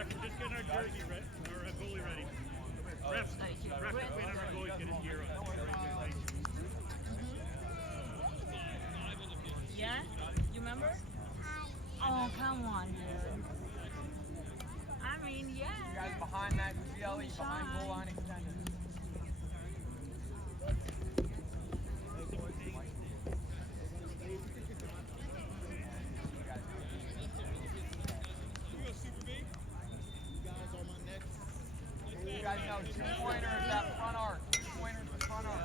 Ref, we're just getting our jersey ready, our goalie ready. Ref, wait on our goalie to get his gear on. Yeah? You remember? Oh, come on, dude. I mean, yeah. You guys behind that GLE, behind goal line extended. You guys know two-pointers that front arc. Two-pointers the front arc.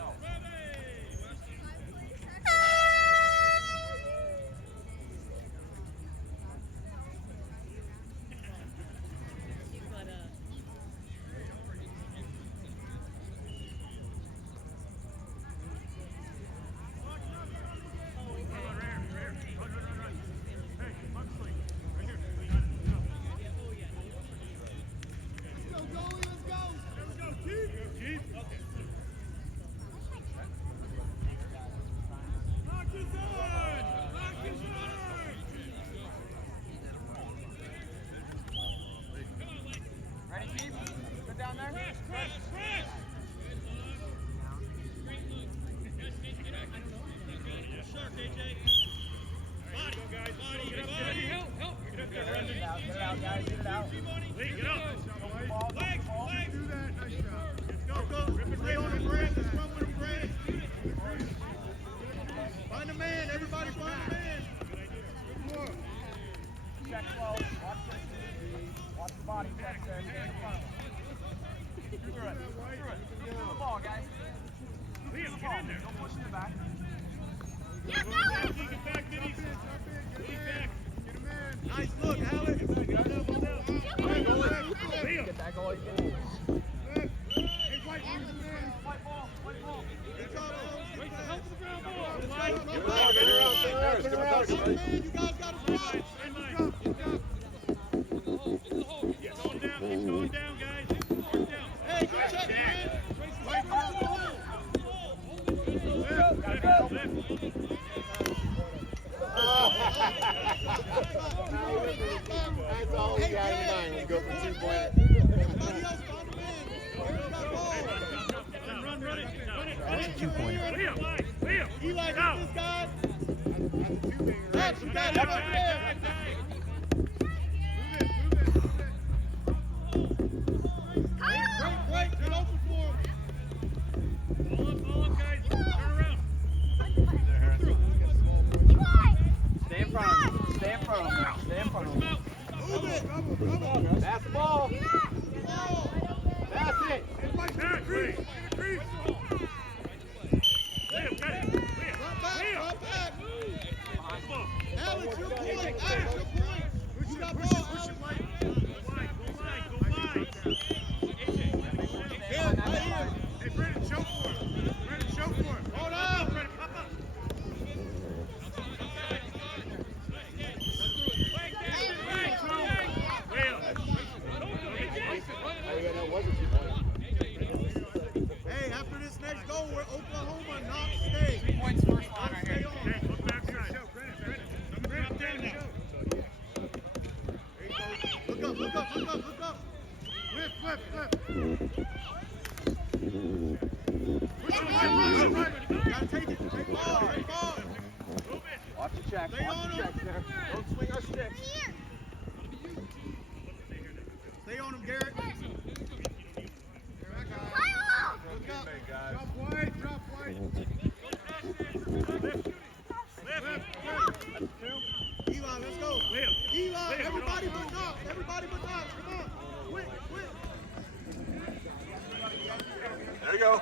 There you go.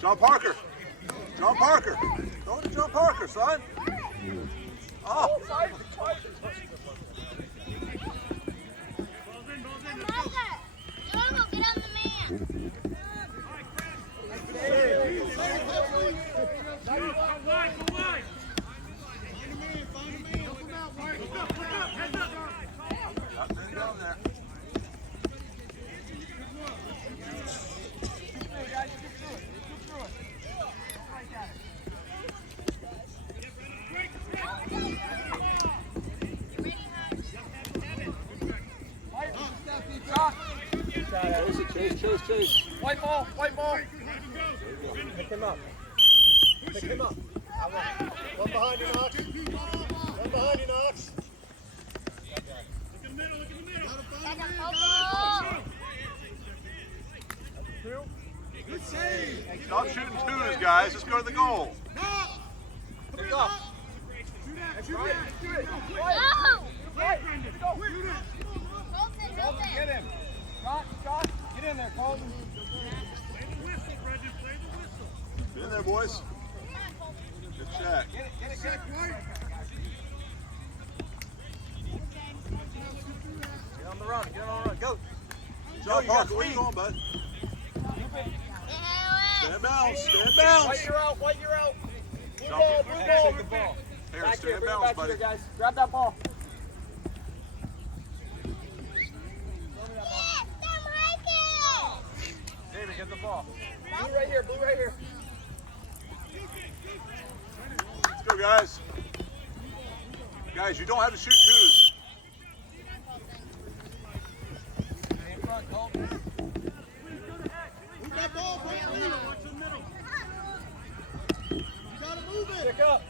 John Parker. John Parker. Go to John Parker, son. Oh. Down there. You Chase. White ball, white ball. Pick him up. Pick him up. One behind you, Knox. One behind you, Knox. Look in the middle, look in the middle. Good save. Stop shooting twos, guys. Let's go to the goal. Pick up. Shoot it. Shoot it. Right. Go. Get him. Josh, get in there, Colton. Play the whistle, Brendan, play the whistle. Get in there, boys. Good check. Get it. Check right. Get on the run, go. John Parker, where you going, bud? Stand bounce. White, you're out. Blue ball. Aaron, Back here, stand bring it bounce, back buddy. here, guys. Grab that ball. David, get the ball. Blue right here. Let's go, guys. Guys, you don't have to shoot twos. Stay in front, Colton. Move that ball, Bradley. Watch the middle. You gotta move it. Pick up.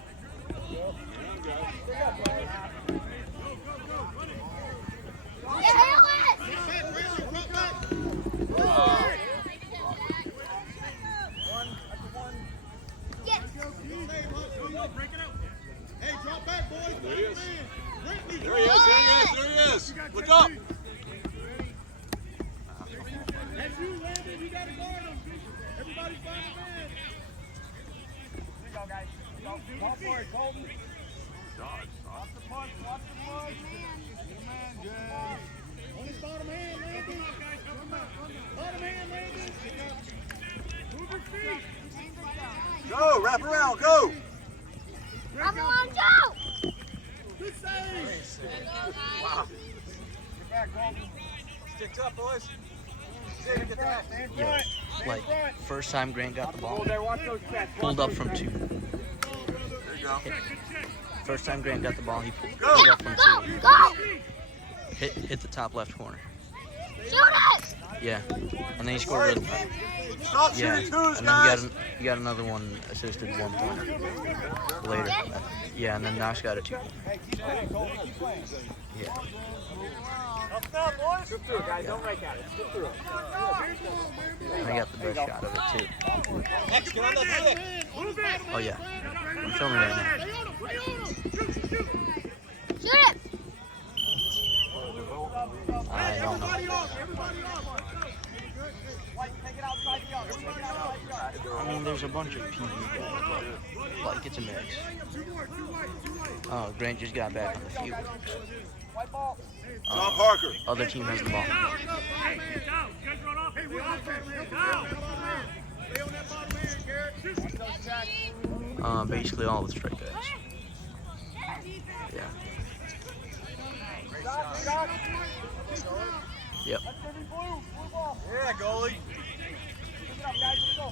Break it out. Hey, drop back, boys. There he is. Brittany, There he is. Look up. That's you, Landon. You gotta guard him. Everybody find a man. Here we go, guys. Go for it, Colton. Watch the punch. On his bottom hand, Landon. Bottom hand, Landon. Move your feet. Go, wrap around, go. Good save. Wow. Get back, Colton. Sticks up, boys. Stay in front. Yeah, like first time Grant got the ball, Hold there, watch those checks. pulled up from 2. There you go. First time Grant got the ball, he pulled Go. up from 2. Hit the top left corner. Yeah, and then he scored. Stop Yeah, shooting twos, and then guys. he got another one assisted 1 pointer later. Yeah, and then Knox got a 2. Hey, keep playing, Colton. Keep playing. Yeah. Up top, boys. Skip through, guys. Don't break out. Skip through. I got the best shot of it too. X, get on the stick. Oh yeah, I'm filming right now. I don't know. White, take it outside the arc. Take it outside the arc. I mean, there's a bunch of PV guys, but like it's a mix. Oh, Grant just got back on the field. White ball. John Parker. Other team has the ball. Hey, get down. You guys run off. Hey, we off there. Down. Stay on that bottom hand, Garrett. Watch those checks. Basically all the straight guys. Yeah. Stop. Yep. Let's give him blue. Blue ball. Yeah, goalie. Pick it up, guys. Let's go.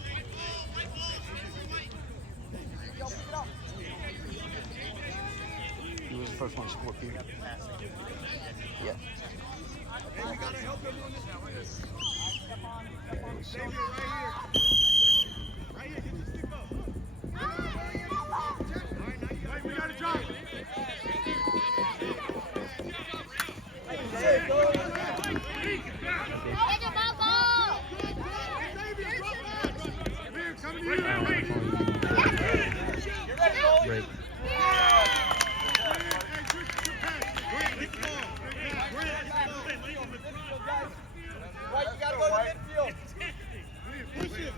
Pick it up. He was the first one to score, period. Yeah. Hey, we gotta help him on this one. Step on. Right here. Right here, get your stick up. All right, now you gotta, we gotta drop. Hey, go. Great.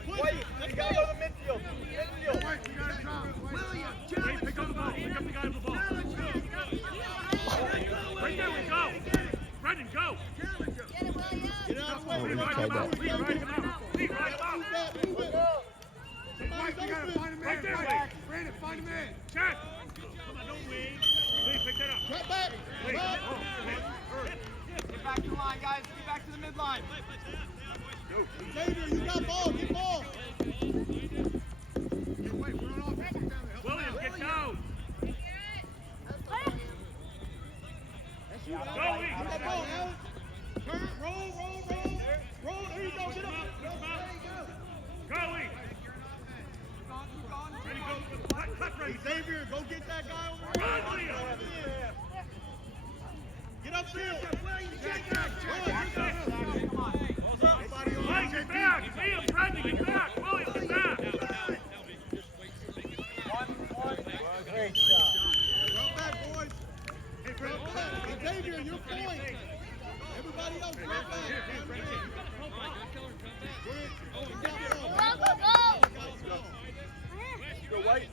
White, you gotta go to the midfield. White, you gotta go to the midfield. Midfield. Pick up the ball. Pick up the guy with the ball. Right there we go. Brendan, go. Oh, we tried that. Lead right him out. Lead right him out. Mike, you gotta find a man. Right there, Mike. Mike. Brandon, find a man. Check. Come on, don't wait. Lee, pick that up. Drop back. Lee, Drop. Get back to the line, guys. Get back to the midline. Xavier, you got ball. Get ball. William, get down. That's you, Alex. Go, Lee. Get that ball, Alex. Turn, roll. Roll, there you go, get up. There you go. Golly. Ready, go. Cut Hey, right. Xavier, go get that guy over there. Run, Leo. Get up, Phil. Check back. Come on. Everybody on Mike, get back. Liam, Brendan, get back. William, get back. Great shot. Drop back, boys. Hey, drop back. Hey, Xavier, your point. Everybody else, drop back. Go White.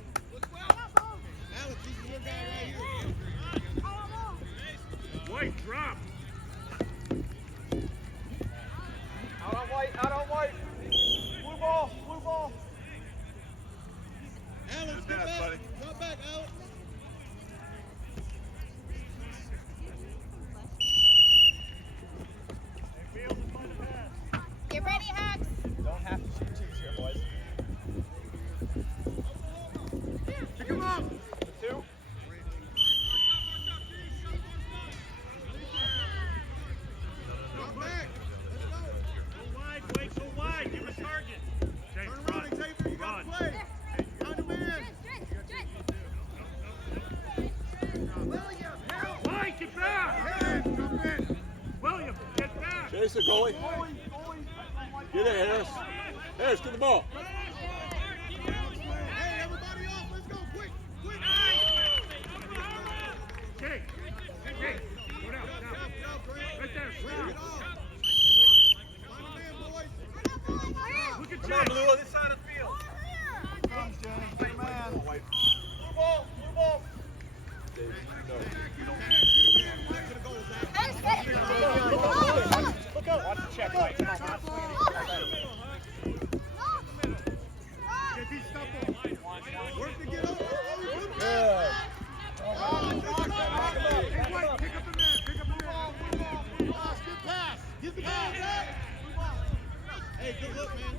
Alex, this is your guy right here. White, drop. Out on white. Blue ball. Alex, get back. Buddy. Drop back, Alex. Get ready, Hawks. Don't have to shoot twos here, boys. Pick him up. 2. Drop back. Let's go. Go wide, Wade, go wide. Give a target. James, Turn around, run. Xavier. You got to play. Find the man. White, get back. Jump in. William, get back. Chase the goalie. Get it, Harris. Harris, get the ball. Hey, everybody off. Let's go. Quick. Jake, go down. Get up, Grant. Right there, Bring it stop. off. Find the man, boys. Look at Come on, Jake. Blue, on this side of the field. Comes, James. Big man. Blue ball. Dave, no. Back to the goal, Zach. Look out. Watch the check, Mike. Come on, not swinging it. JP, stop ball. Work to get over. Good. Hey, White, pick up the man. Pass, good pass. Get the ball, Zach. Hey, good look, man.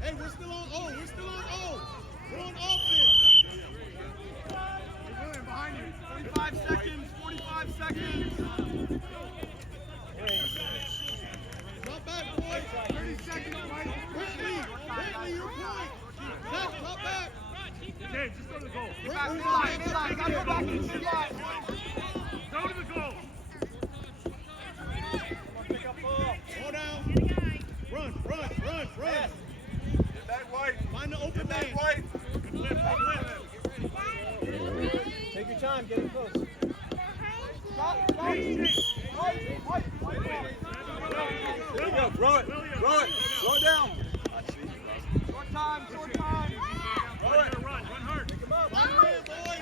Hey, we're still on O. We're on offense. Hey, William, behind you. 45 seconds. Drop back, boys. 30 seconds, White. Quickly, your point. Zach, drop back. James, just go to the goal. Go to the goal. Pick up ball. Hold down. Run. Get back White. Find the open Get back man. White. Good lift. Take your time. Get it close. There you go. Throw it. Throw it down. Short time. Run hard. Bottom man, boys.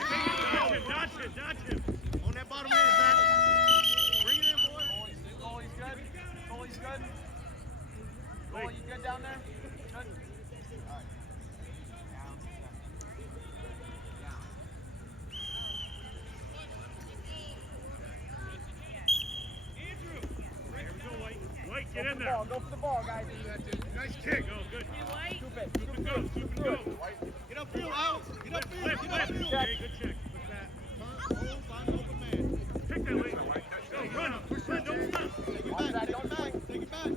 Dodge him. On that bottom man, Zach. Bring it in, boys. Goalie's good. Wait. You good down there? Good. Here we go, White, get in there. Go for the ball, guys. Nice kick. Oh, good. Scoop it. Scoop and go. Get upfield, Alex. Get upfield. Okay, good check. Turn, hold, find the open man. Pick that way. Go, run. Run, don't stop. Take it back. Take it back.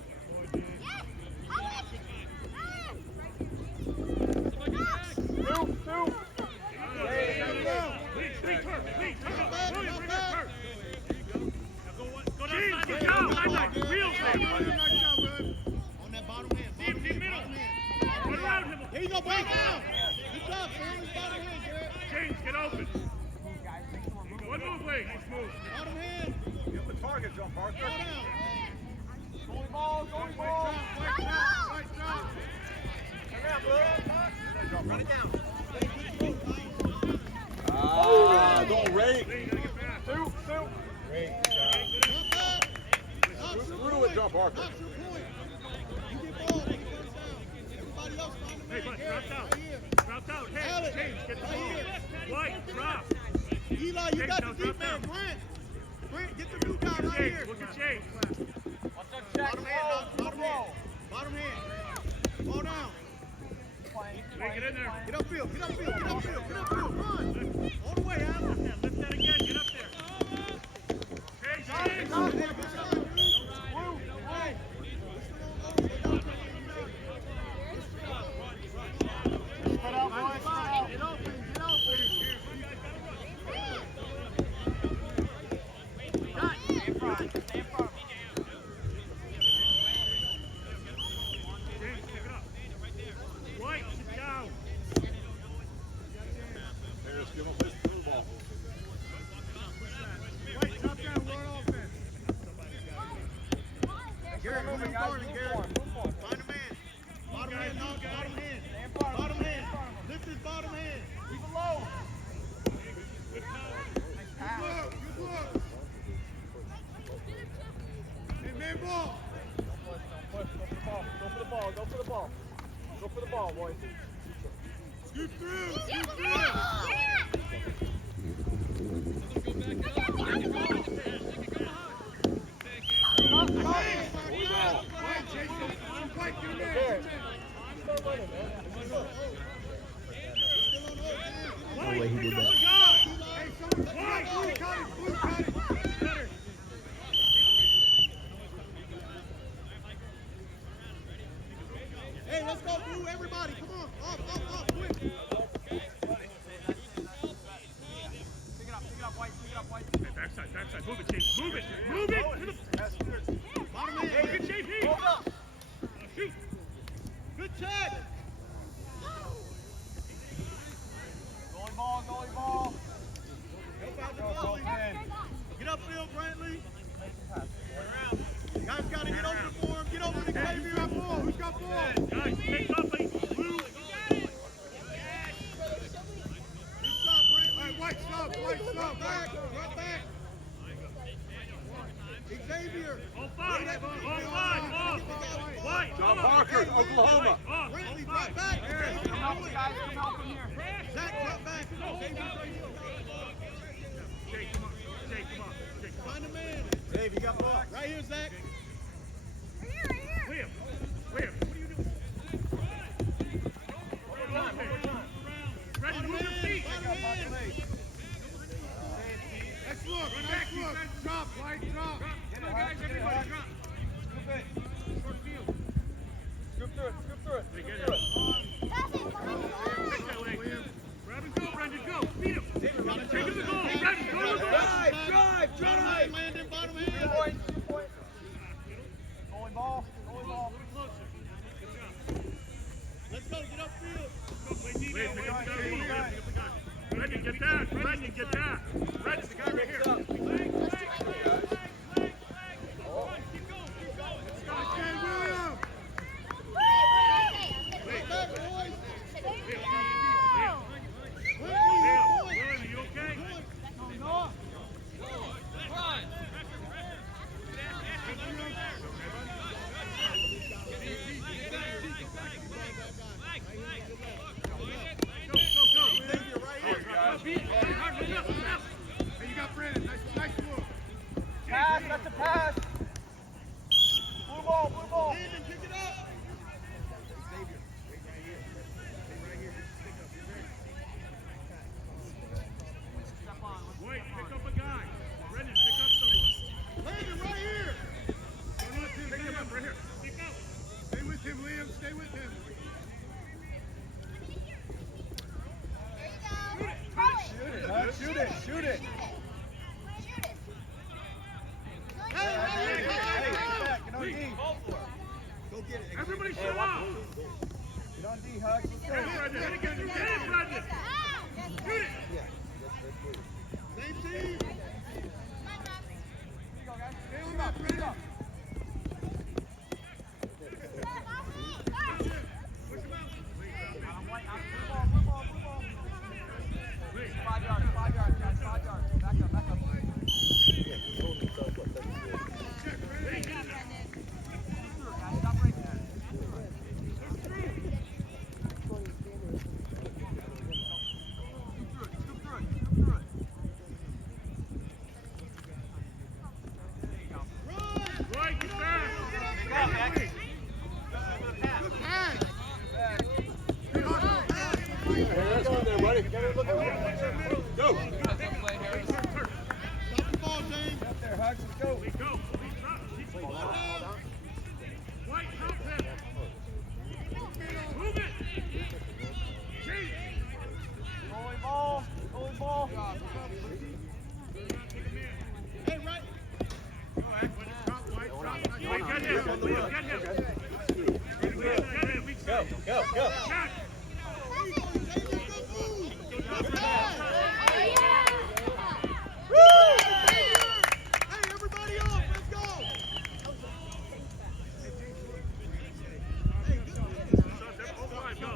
Please, turn. Drop back, William, drop bring back. her. Go down. Get down. Wheels. On that bottom man. Team middle. Bottom man. Run around him. Here you go, break down. Good job, Sam. Bottom hand, Garrett. James, get open. One move, Wade. Nice move. Bottom hand. Get the target, John Parker. Go down. Goalie ball. Right shot. Run it down. Ah, don't rake. Hey, you gotta get back. Great Drop back. Knox, your Through it, point. John Parker. Knox, your point. You get ball when he comes down. Everybody else find the Hey, man. bud, Garrett, dropped out. right here. Dropped out. Hey, Alex, James, get the right ball. here. White, drop. Eli, you James, got now the deep drop man. down. Grant, get the new guy Look at right James. here. Look at James. Bottom hand, Knox, bottom hand. Bottom hand. Ball down. Hey, get in there. Get upfield. Run. All the way, Alex. Lift that again. Get up there. Hey, James. Hey, good shot. James, pick it up. White, sit down. Harris, give him this blue ball. Wait, top down, run offense. Garrett, who you guarding, Garrett? Find a man. Bottom hand, no, bottom hand. Bottom hand. Lift his bottom hand. Keep it low. Good look, good look. Hey, man, ball. Go for the ball. Go for the ball. Go for the ball, boys. Scoot through. Scoot through. No way he did that. Hey, let's go blue, everybody. Come on. Up, quick. Hey, backside. Move it, James. Move it. To the Bottom hand. hey, good JP. Shoot. Good check. Goalie ball. Help out the goalie. Get upfield, Brantley. Guys got to get over the form. Get over the Xavier. Got ball. Who's got ball? Guys, pick up a blue. Good stop, Brantley. Hey, white stop. Run back. Xavier. All five. White. John Parker, Oklahoma. Brantley, drop back. Zach, drop back. Jake, come on. Find a man. Dave, you got ball. Right here, Zach. Liam, what are you doing? Ready, move your feet. Let's look. Drop, White, drop. Come on, guys, everybody, drop. Short field. Scoop through it. They get it. Take that leg. Grab and go, Brendan, go. Beat him. Take him to the goal. Brendan, go to the goal. Drive. Landon, bottom hand. 2 points. Goalie ball. Closer. Good job. Let's go. Get upfield. Wait, pick up the guy. Brendan, get that. Brendan, the guy right here. Okay, William. Wait, back, boys. William, are you okay? Hey, you got Brandon. Nice move. Pass. That's a pass. Blue ball. Landon, pick it up. Wait, pick up a guy. Brendan, pick up someone. Landon, right here. Pick him up right here. Pick up. Stay with him, Liam. Stay with him. Shoot it. Hey, Get on D. Go get it. Everybody show up. Get on D, Hug. Get it, Brendan. Get it, Brendan. Shoot it. Same team. Stay on that, Brandon. Push him out. 5 yards, guys. 5 yards. Back up. Stop right there. Scoop through it. There you go. Run! him. Liam, get him. Get him. Weak side. Go. Jack. Hey, everybody off. Let's go. Hey, good. Go.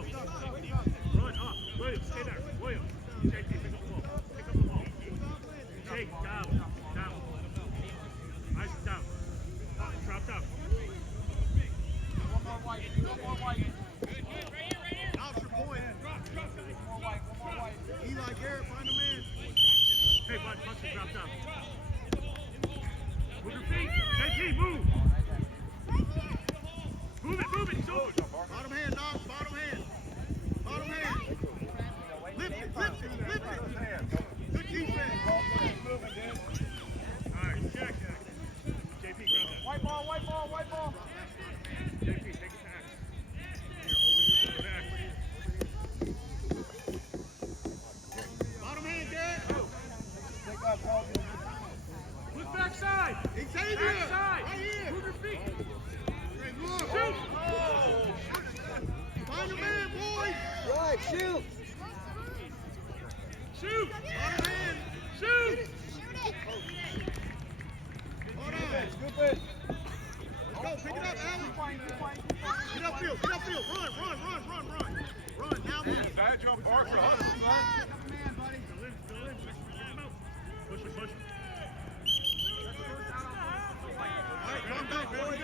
Run up. William, stay there. William. JP, pick up the ball. Pick up the ball. Jake, down. Eyes down. Drop down. One more white. Out your point. One more white. Eli Garrett, find a man. Hey, bud, punch it, drop down. Move your feet. JP, move. Move it. He's over. Bottom hand, Knox. Bottom hand. Lift it. Good defense. All right, Jack. JP, grab that. White ball. JP, take it back. Here, over here, back. Bottom hand, Garrett. Look backside. Xavier. Backside. Right here. Move your feet. Shoot. Find a man, boys. Right, shoot. Shoot. Bottom hand. Shoot. Hold on. Scoop it. Let's go. Pick it up, Allen. Get upfield. Run. Now move. Bad jump, Parker. Hustle, son. Still in. Push him. All right, drop back, boys.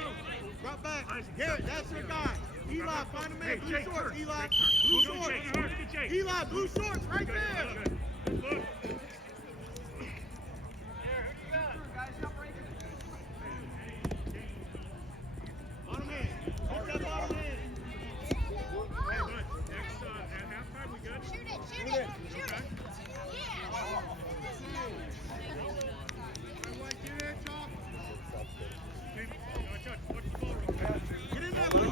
Drop back. Garrett, that's your guy. Eli, find a man. Hey, Blue Jake, shorts. turn. Eli, Jake, blue turn. shorts. Jake, turn. Get Jake. Eli, blue shorts, right there. Look. Bottom hand. Pick that bottom hand. Hey, bud, next, at halftime, we good? Shoot it. Okay. Get in there, boys.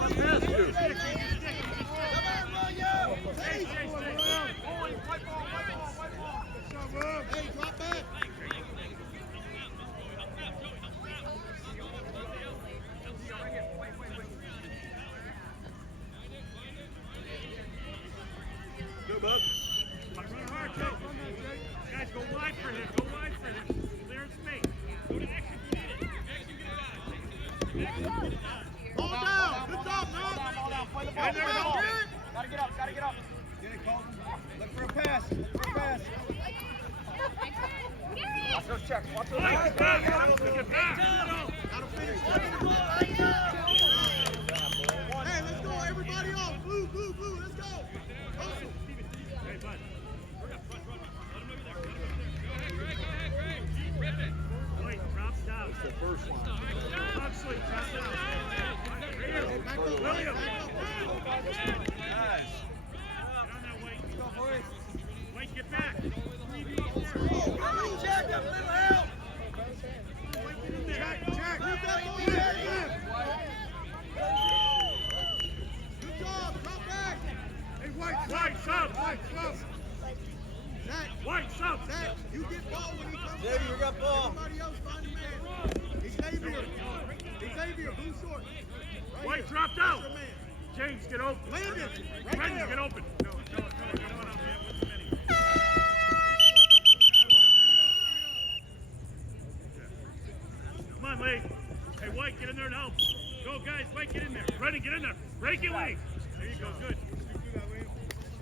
Hey, drop back. Good, bud. Run hard, Jake. Guys, go wide for him. Clear in space. Go to execute. Ball down. Good job, Knox. Play the Get in there, ball. Garrett. Gotta get up. Get it, Colton. Look for a pass. Watch those checks. Mike, back. Get back. Gotta finish. Hey, let's go. Everybody off. Blue. Let's go. Hustle. Hey, bud. Wait, drops down. The first one. Huxley, drop down. Right here. Back up. William. Back up. Get on that, White. White, get back. Jack, lift that ball in. Good job. Drop back. Hey, White, sub. Zach, White, sub. you get ball when he comes Xavier, down. you got ball. Everybody else find a man. Xavier, blue short. Right White, here. dropped out. That's your man. James, get open. Landon, right Brendan, there. get open. No, get on out, man. What's the mini? Come on, Lee. Hey, White, get in there and help. Go, guys. White, get in there. Brendan, get in there. Break it, Lee. There you go. Good.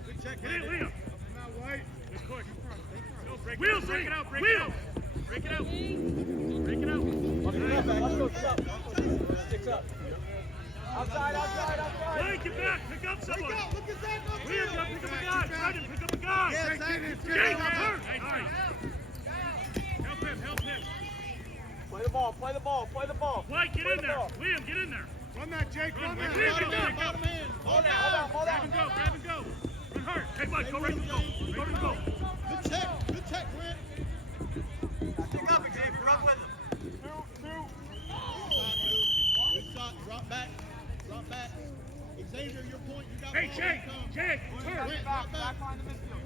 Good check, Get in, Landon. Liam. Good push. Go, break it out. Break it out. Break it out. Break it out. Break it out. Sticks up. Outside. White, get back. Pick up someone. Wake up, look at Zach up Liam, there. gotta pick up a guy. Brendan, pick up a guy. Yeah, Zach, Jake, hurt. Nice. Help him. Play the ball. White, get in there. Liam, get in there. Run that, Jake, run that. Liam, get there. Bottom hand. Hold Grab and go. Run hard. Hey, bud, go right to the goal. Go to the goal. Good check, Grant. Pick up, Xavier. Run with him. Good shot, drop back. Xavier, your point, you got Hey, ball. Jake. Come. Jake, turn. Grant, drop back. Line the midfield.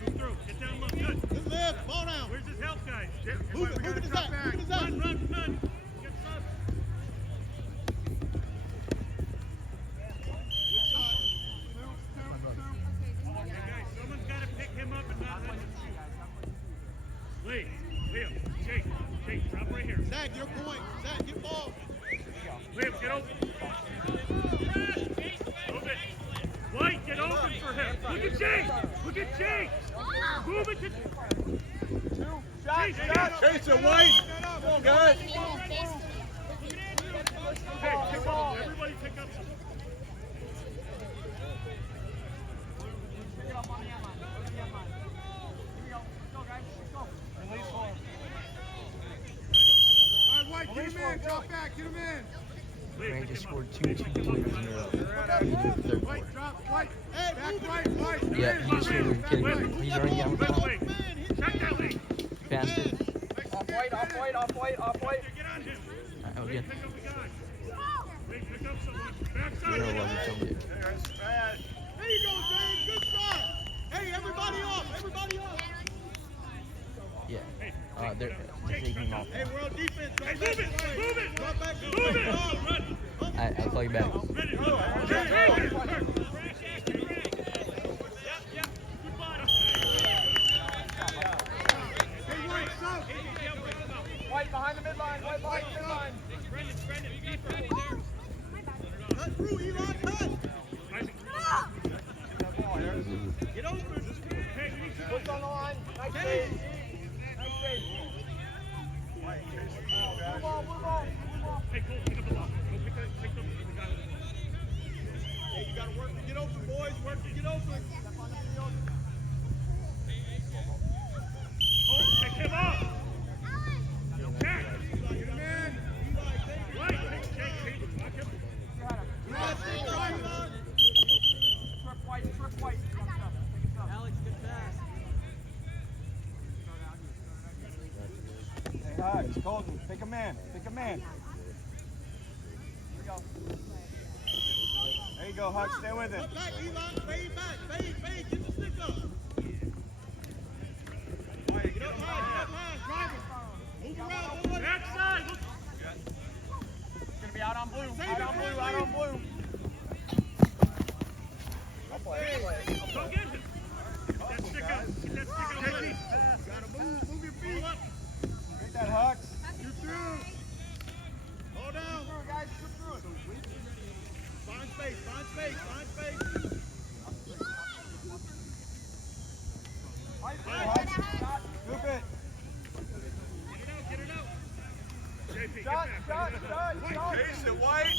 Move through. Get down low. Good. Good lift, ball down. Where's his help, guys? Move it to Zach. Move it to Zach. Run. Get some. Good shot. Okay, guys, someone's got to pick him up and not let him shoot. Liam, Jake, drop right here. Zach, your point. Zach, get ball. Liam, get open. Move it. White, get open for him. Look at Jake. Move it to... Chase it, White. Come on, guys. Hey, pick up. Everybody pick up some. All right, White, get him in. Drop back. Get him in. Rangers scored 2 points in a row. Third White, quarter. drop. White. Hey, back right. White. Yeah, he just scored. He's already down with the ball. Check that lead. Passed it. Off white. Get on him. Alright, we're good. Pick up the guy. Pick up someone. Backside. Zero love is so big. There you go, Dave. Good shot. Hey, everybody off. Yeah. They're taking him off. Hey, we're on defense. Drop Hey, back. move it. Drop back. Move it. I'll call you back. Ready, go. Hey, White, stop. White behind the midline. White behind the midline. Cut through, Eli. Cut. Get open. Push on the line. Nice save. Move on. Hey, Cole, pick up the ball. Go pick up the guy. Hey, you got to work to get open, boys. Work to get open. Cole, pick him up. Jack. Get him in. Eli, take it. Right. Jake, lock him. Eli, take it. Eli. Trip white. Alex, good pass. Hey, Hutch, Colton, pick a man. There you go, Hutch, stay with it. Cut back, Eli. Fade back. Fade. Get the stick up. All right, get up high. Drive it. Move around. Don't let it- Backside. Look. It's gonna be out on blue. Save Out it, on blue. Go get him. Get that stick up. JP. Gotta move your feet. Pull up. Get that, Hutch. You through. Hold down. Guys, shoot through it. Find space. Scoop it. Get it out. JP, get Shot. back. Chase it, White.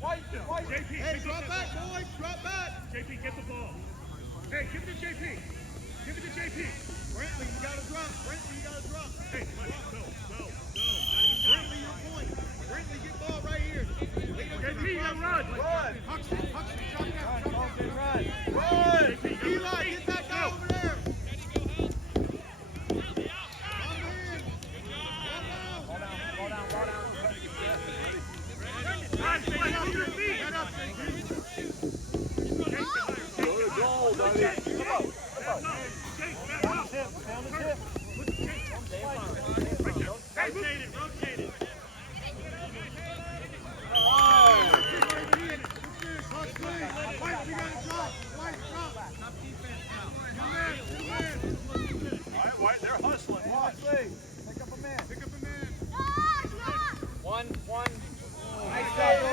White. JP, Hey, pick drop up back, that ball. boys. Drop back. JP, get the ball. Hey, give it to JP. Brantley, you gotta drop. Hey, buddy, go. Brantley, your point. Brantley, get ball right here. JP, now run. Huxley, shut down. Run. Eli, get that guy over there. Run, JP, move your feet. Head up, JP. Go to goal, buddy. Jake, back up. Hey, rotate it. Huxley, White, you gotta drop. White, drop. White, they're hustling. Huxley, pick up a man. One. Nice Break save. up.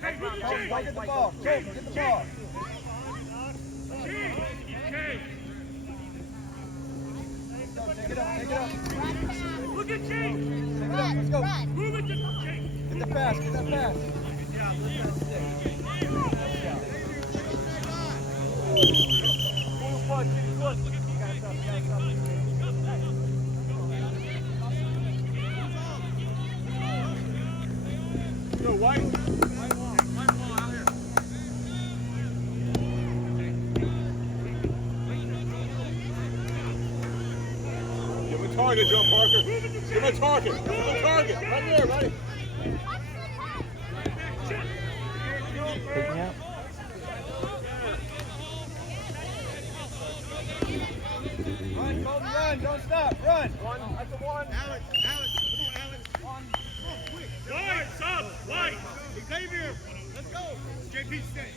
Hey, move your White, get the ball. Jake, get the ball. Jake. Take it up. Look at Jake. Take it up. Let's go. Move it to Jake. Get that pass. Go, White. Give him a target, John Parker. Give him a target. Right there, buddy. Pick me up. Colton, run, don't stop, run. One, that's a one. Alex, come on, Alex. Come on, quick. White, sub, white. Xavier, let's go. JP, stay.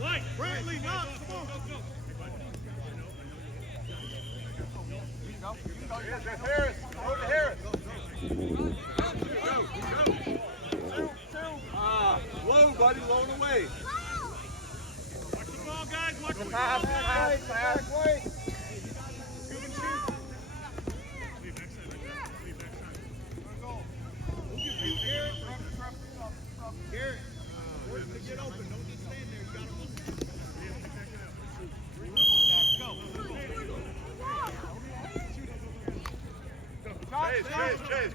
White. Bradley, knock, come on. Here's Harris. Go to Harris. Low, buddy, low and away. Watch the ball, guys. Watch the ball. Pass, wait. Scoop and shoot. Leave backside, leave backside. Garrett, force him to get open. Don't just stand there. You got to move.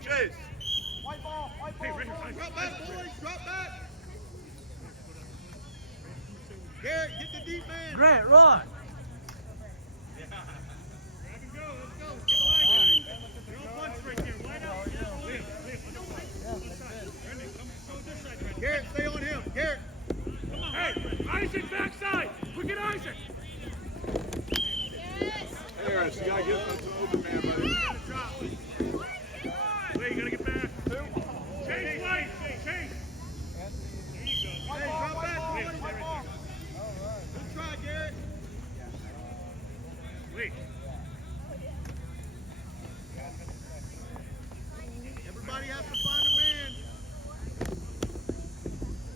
Chase. White ball, Hey, Brendan, Drop back, boys. Drop back. Garrett, get the deep man. Grant, run. Grab and go. Let's go. Get wide, guys. You're on punch right there. Wide out. Liam, on this side. Brendan, come this side, Brendan. Garrett, stay on him. Garrett. Come on. Hey, Isaac, backside. Look at Isaac. Harris, you gotta get that to open man, buddy. You gotta drop. Lee, you gotta get back. Chase, White. Chase. There you go. Hey, drop back. Liam, Boys. stay right there. Good try, Garrett. Lee. Everybody has to find a man.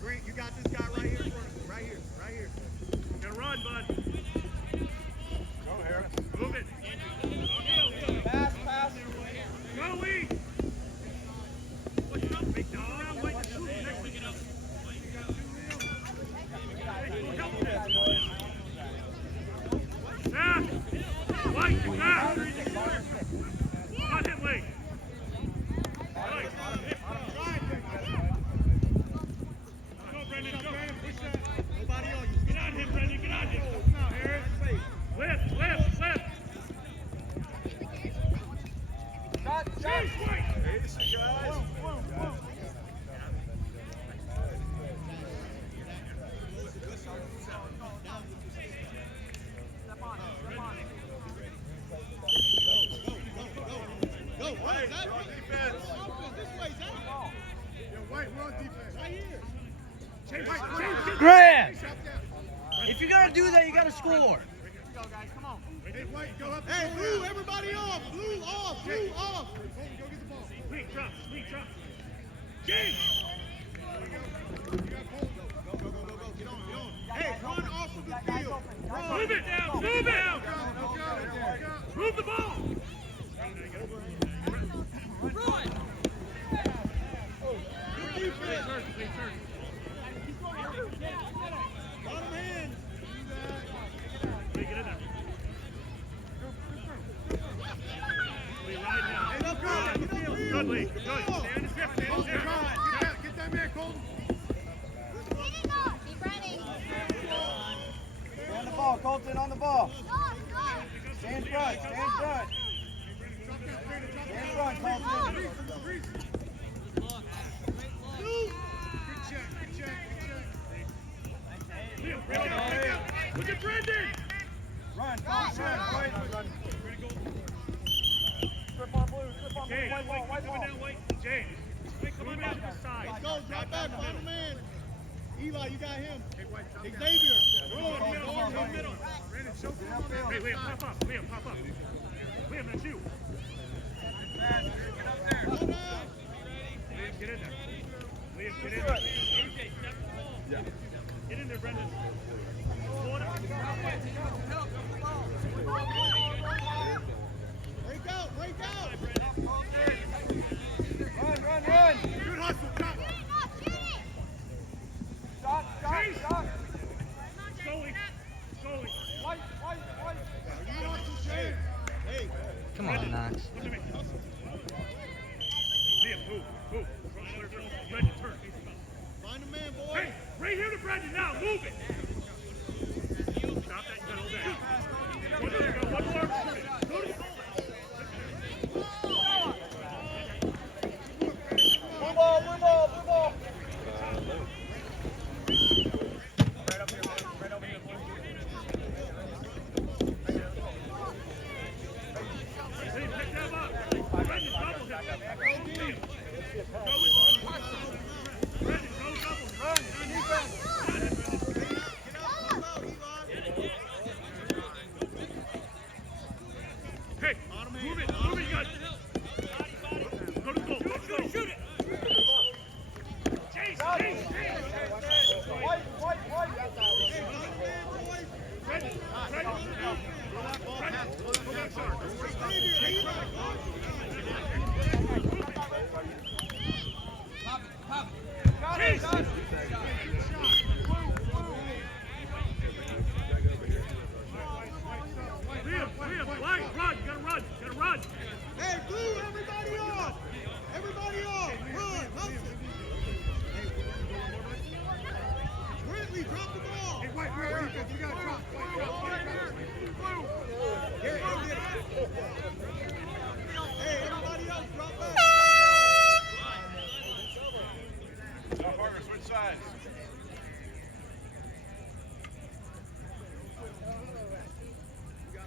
Grant, you got this guy right here in front of you. Right here. Gotta run, bud. Go, Harris. Move it. Pass. Go, Lee. What's up, big dog? Around, White. Shoot. Next week, up. Back. White, back. Not him, Lee. Right. Go, Brendan. Go. Push that. Nobody on you. Get on him, Brendan. Get on him. Now, Harris. Slip. Chase, White. Easy, guys. Go. What is that? You're on defense. This way, Zach. Yeah, White, we're on defense. Right here. Chase, White. Grant, Shot down. if you gotta do that, you gotta score. Hey, White, go up. Hey, Blue, everybody off. Blue off. Blue off. Go get the ball. Sweet drop. Chase. You got Cole. Go. Get on. Hey, run off of the field. Run. Move it down. Move the ball. Good defense. Turn. Bottom hand. Lee, get in there. Lee, ride now. Hey, up field. Good, Lee. Good. Stay on his hip. Get that man, Colton. Stay on the ball, Colton, on the ball. Stay in front, Colton. Good check. Liam, break out. Look at Brendan. Run, wait. Slip on blue, James, white ball. coming down, White. James. Wait, come on down to the side. Let's go. Drop back. Find a man. Eli, you got him. Xavier. Run. Middle. Hey, Liam, pop up. Liam, that's you. Go down. Liam, get in there. Get in there. Yeah. Get in there, Brendan. Corner. Break out. Run. Good hustle, top. Shot. Goalie. White. You lost some shade. Hey. Come on, Knox. Look at me. Liam, move. Brendan, turn. Find a man, boy. Hey, right here to Brendan now. Move it. Stop that. You gotta hold that. There you go. One more. Shoot it. Go to the ball. Blue ball.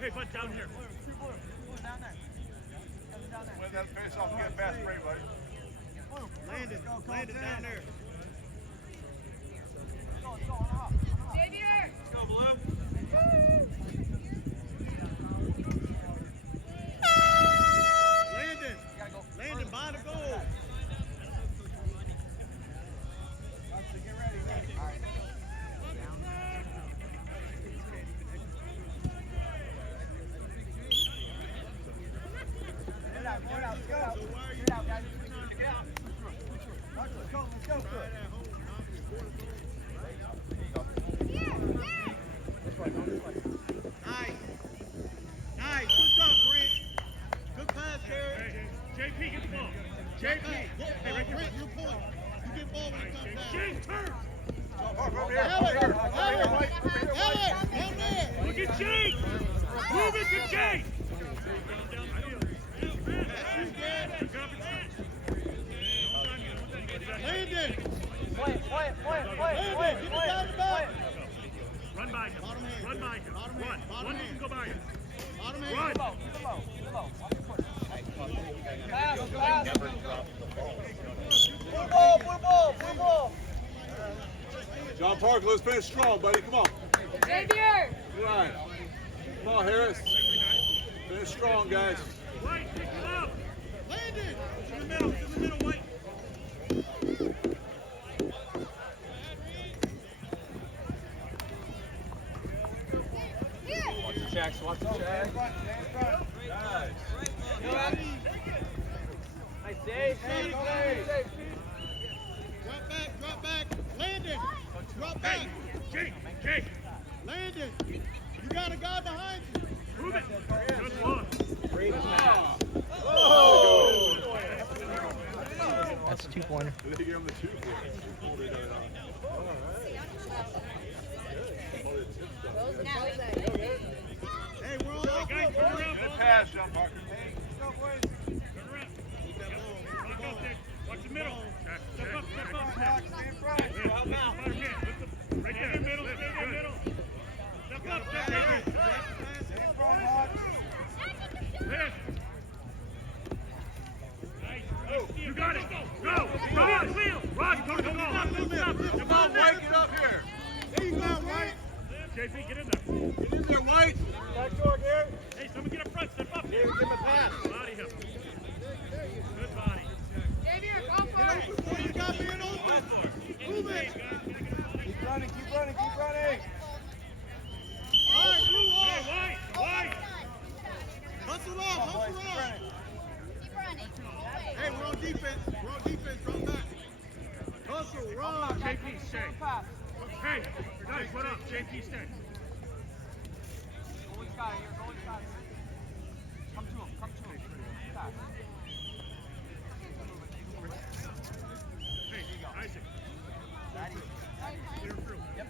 Hey, bud, down here. Win that face off, get fast break, buddy. Landon down there. Xavier! Let's go, Blue. Landon by the goal. Nice. Good job, Brent. Good pass, Terry. JP, get the ball. JP, hey, right Brent, your point. You get ball when it comes down. James, turn. Over here. Elliot, down there. Look at Jake. Move it to Jake. Landon. Play. Landon, get the guy in the back. Run by him. Bottom hand. Run by him. Bottom Run. hand. Bottom One hand. can go by him. Bottom Run. hand. Pass. Blue ball. John Parker, let's finish strong, buddy. Come on. Xavier! Right. Come on, Harris. Finish strong, guys. White, pick it up. Landon. In the middle, White. Watch the checks. Nice. Nice save. Drop back. Landon. Drop back. Jake. Landon. You got a guy behind you. Move it. Good one. Oh! That's a 2-pointer. They gave him the 2 point. Hey, we're on Guys, offense. turn around. Good pass, John Parker. Turn around. Walk out there. Watch the middle. Step up. Right there. Stay in the middle. Step up. Lift. You got it. Go. Rod, wheel. Rod, go to the goal. Stop. Come on, White, get up here. There you go, White. JP, get in there. Get in there, White. Back door, Gary. Hey, someone get up front. Step up. Give him a pass. Body him. Good body. Xavier, go for Get it! open, boy. You got man open. Move it. Keep running. All right, blue Hey, off. White. Hustle off. Hey, we're on defense. Drop back. Hustle, run. JP, stay. Hey, guys, what up? JP, stay. Go inside here. Come to him. Hey, Isaac. Get her through. Yep.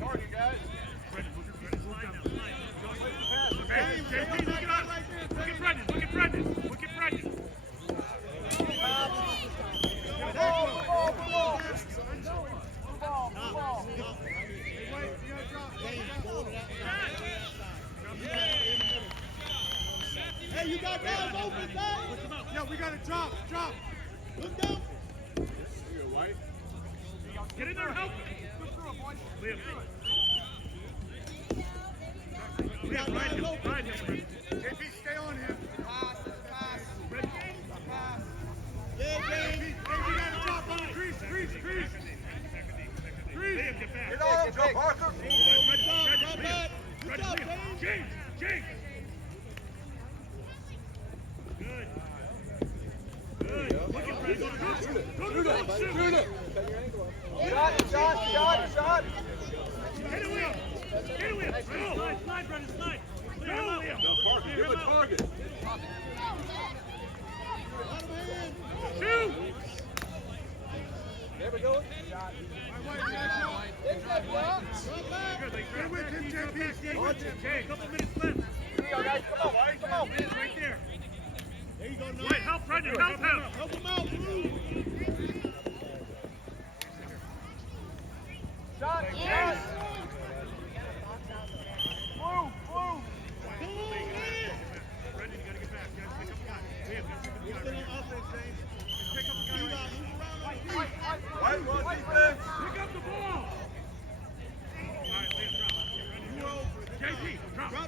Target, guys. Brendan, move down. Hey, JP, look at us. Look at Brendan. Hey, you got guys open, guys. Yeah, we got to drop. Look down. Here you go, White. Get in there, help. Liam. We got guys open. Ride him. JP, stay on him. Yeah, James. Hey, we got to drop on the crease. Liam, get back. Get on him, John Parker. Drop back. Good job, James. James. Good. Look at Brendan. Go to the goal. Shoot. Shoot it. Shot. Hit it, Liam. Slide, Brendan, slide. Clear him out. John Parker, give him a target. Shoot. There we go. Good, they grab with him, JP. Okay, a couple minutes left. Here we go, guys. Come on. Minutes right there. There you go, Knight. Wait, help Brendan, help him. Help him out, Blue. Shot. Yes. Blue.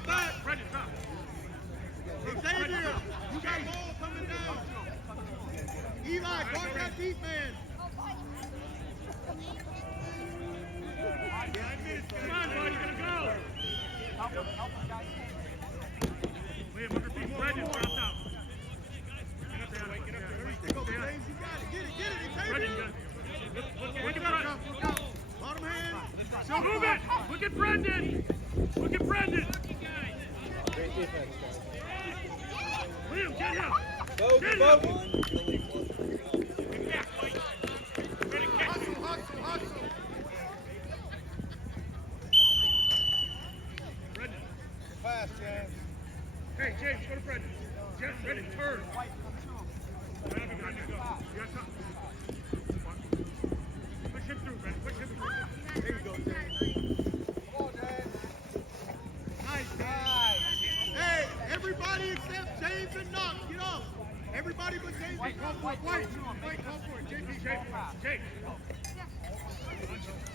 back. Brendan, drop. Xavier, you got ball coming down. Eli, guard that deep man. Come on, boy, you gotta go. Liam, look at these. Brendan, drop down. Get up there, get up there. There goes James, you got it. Get it, Brendan, Xavier. look at Brendan. Bottom hand. Move it! Look at Brendan! Look at Brendan! Great defense, guys. Liam, get him! Bogey, Get him! bogey. Hustle. Brendan. Pass, James. Hey, James, go to Brendan. Brendan, turn. Brendan, you got time. Push him through, Brendan. Push him through. There you go, James. Come on, James. Nice. Hey, everybody except James and Knox, get off. Everybody but James. Hey, come for it. White, come for it. JP, Jake.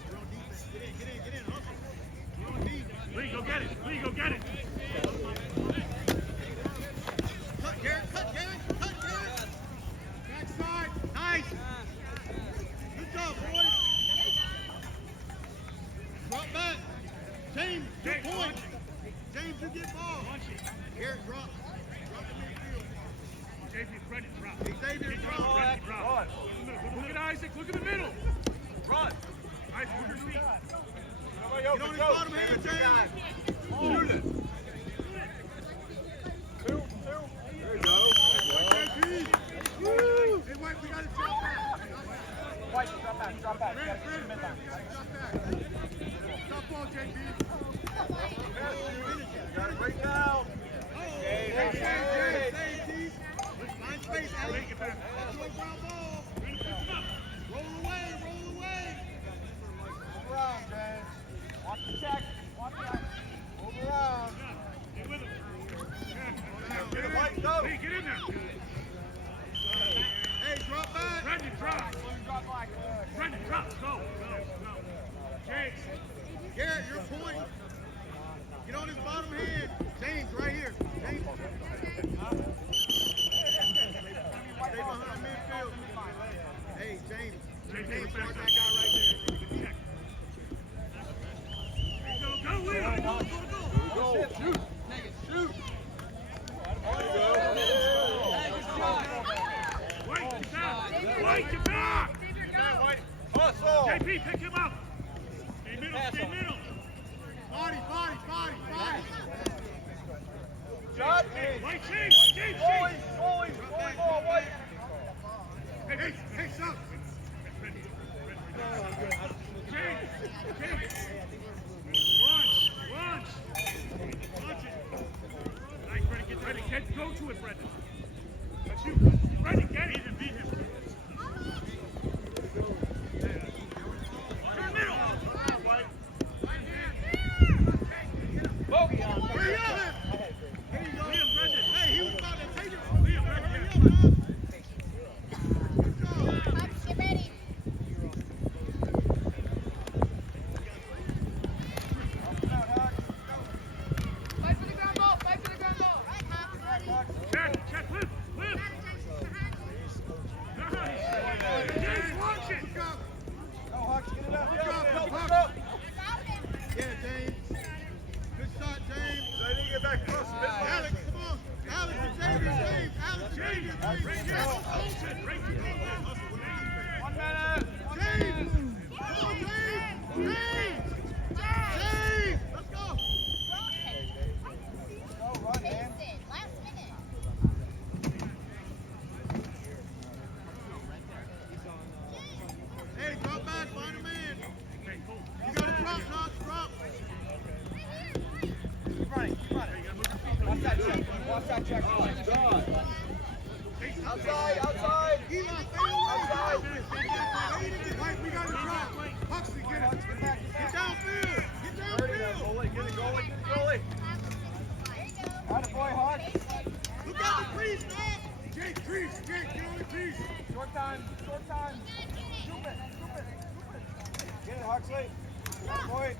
Real defense. Get in, hustle. Real deep. Lee, go get it. Cut, Garrett. Backside. Nice. Good job, boys. Drop back. James, good point. James, you get ball. Garrett, drop. Drop the midfield. JP, Brendan, drop. Xavier, drop. Brendan, drop. Look at Isaac. Look in the middle. Run. Isaac, look at your feet. Get on his bottom hand, James. Shoot it. Two. There you go. Woo! Hey, White, we got to drop back. White, drop back. Drop back. Stop ball, JP. Got it right now. Save, Keith. Find space, Alex. That's your ground ball. Roll away. Move around, James. Watch the check. Watch that. Move around. Get with him. Get it, White, go. Hey, get in there. Hey, drop back. Brendan, drop. Brendan, drop. Go. James. Garrett, your point. Get on his bottom hand. James, right here. James. Stay behind midfield. Hey, James. James, mark that guy right there. Check. Go, Liam. Go. Go. Shoot. White, get back. Hustle. JP, pick him up. Stay middle. Body. Shot. White, James. Goalie ball, White. Hey, stop. James. Launch it. Nice, Brendan, get ready. Go to it, Brendan. That's you. Brendan, get it and beat him. Turn middle. Bogey on. Hurry up. There you go. Liam, Brendan. Hey, he was about to take it. Liam, Brendan, yeah. Get ready. Fight for the ground ball. Right, Hawk. Check, flip. Nice. James, launch it. Go, Hawks, get it up. Look up. Yeah, James. Good shot, James. Get back across the middle. Alex, come on. Alex and Xavier, James. Alex, Xavier, Right James. here. Olsen, right here. 1 minute. James. Come on, James. James. Let's go. Go, run, man. Last minute. Hey, drop back. Find a man. Okay, cool. You got to drop, Knox. Drop. Keep running. Watch that check. Oh, my God. Outside. Eli, stay away. Outside. White, we got to drop. Huxley, get it. Get downfield. Get the goalie. Atta boy, Hawks. Look at the crease, man. Jake, crease. Jake, get on the crease. Short time. Shoot it. Get it, Huxley. Atta boy.